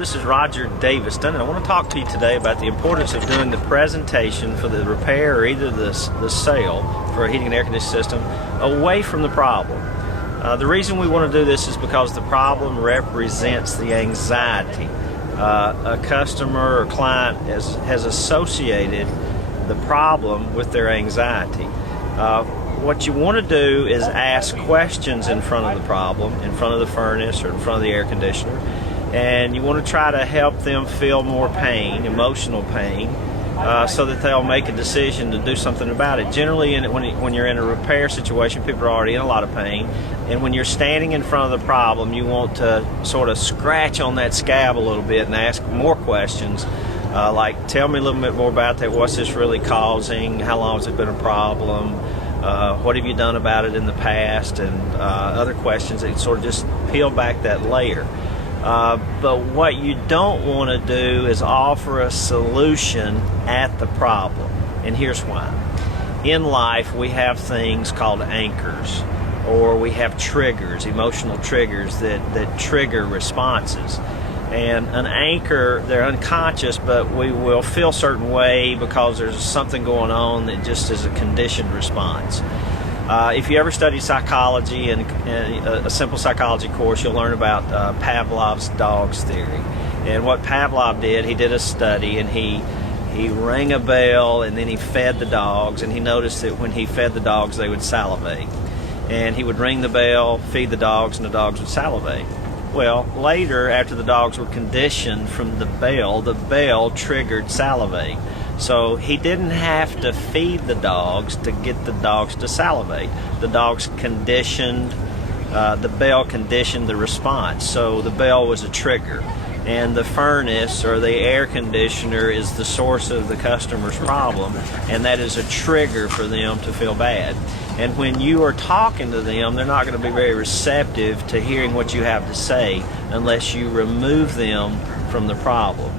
this is Roger Daviston, and I want to talk to you today about the importance of doing the presentation for the repair or either the sale for a heating and air conditioning system away from the problem. The reason we want to do this is because the problem represents the anxiety. A customer or client has associated the problem with their anxiety. What you want to do is ask questions in front of the problem, in front of the furnace or in front of the air conditioner, and you want to try to help them feel more pain, emotional pain, so that they'll make a decision to do something about it. Generally, when you're in a repair situation, people are already in a lot of pain, and when you're standing in front of the problem, you want to sort of scratch on that scab a little bit and ask more questions, like, tell me a little bit more about that. What's this really causing? How long has it been a problem? What have you done about it in the past? And other questions that sort of just peel back that layer. But what you don't want to do is offer a solution at the problem. And here's why. In life, we have things called anchors, or we have triggers, emotional triggers that trigger responses. And an anchor, they're unconscious, but we will feel a certain way because there's something going on that just is a conditioned response. If you ever study psychology and a simple psychology course, you'll learn about Pavlov's dog's theory. And what Pavlov did, he did a study, and he rang a bell, and then he fed the dogs, and he noticed that when he fed the dogs, they would salivate. And he would ring the bell, feed the dogs, and the dogs would salivate. Well, later, after the dogs were conditioned from the bell triggered salivate. So he didn't have to feed the dogs to get the dogs to salivate. The dogs conditioned, the bell conditioned the response. So the bell was a trigger. And the furnace or the air conditioner is the source of the customer's problem, and that is a trigger for them to feel bad. And when you are talking to them, they're not going to be very receptive to hearing what you have to say unless you remove them from the problem.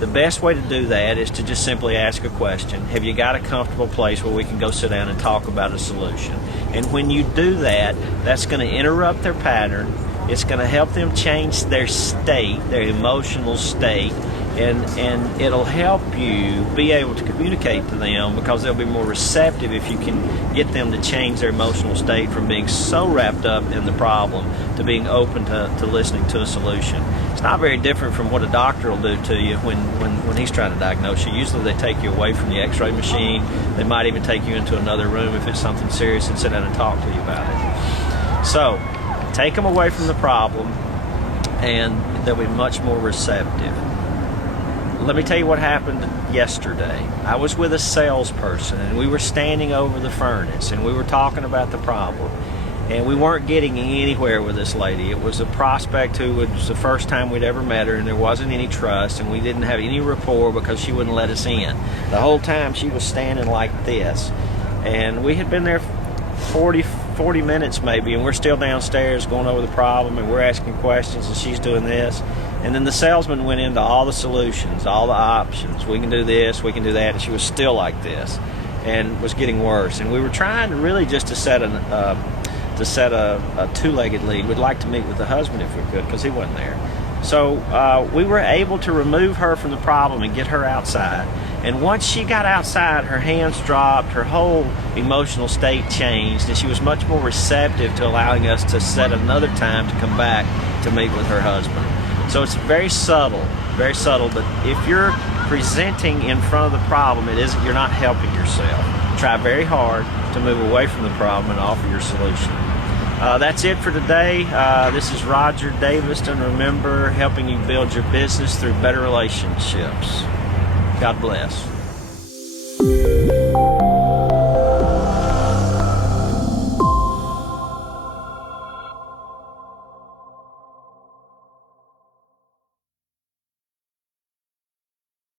The best way to do that is to just simply ask a question. Have you got a comfortable place where we can go sit down and talk about a solution? And when you do that, that's going to interrupt their pattern. It's going to help them change their state, their emotional state, and it'll help you be able to communicate to them because they'll be more receptive if you can get them to change their emotional state from being so wrapped up in the problem to being open to listening to a solution. It's not very different from what a doctor will do to you when he's trying to diagnose you. Usually they take you away from the x-ray machine. They might even take you into another room if it's something serious and sit down and talk to you about it. So, take them away from the problem, and they'll be much more receptive. Let me tell you what happened yesterday. I was with a salesperson, and we were standing over the furnace, and we were talking about the problem. And we weren't getting anywhere with this lady. It was a prospect who was the first time we'd ever met her, and there wasn't any trust, and we didn't have any rapport because she wouldn't let us in. The whole time she was standing like this. And we had been there 40 minutes maybe, and we're still downstairs going over the problem, and we're asking questions, and she's doing this. And then the salesman went into all the solutions, all the options. We can do this, we can do that, and she was still like this and was getting worse. And we were trying to really just to set a two-legged lead. We'd like to meet with the husband if we could, because he wasn't there. So we were able to remove her from the problem and get her outside. And once she got outside, her hands dropped, her whole emotional state changed, and she was much more receptive to allowing us to set another time to come back to meet with her husband. So it's very subtle, but if you're presenting in front of the problem, you're not helping yourself. Try very hard to move away from the problem and offer your solution. That's it for today. This is Roger Daviston. Remember, helping you build your business through better relationships. God bless.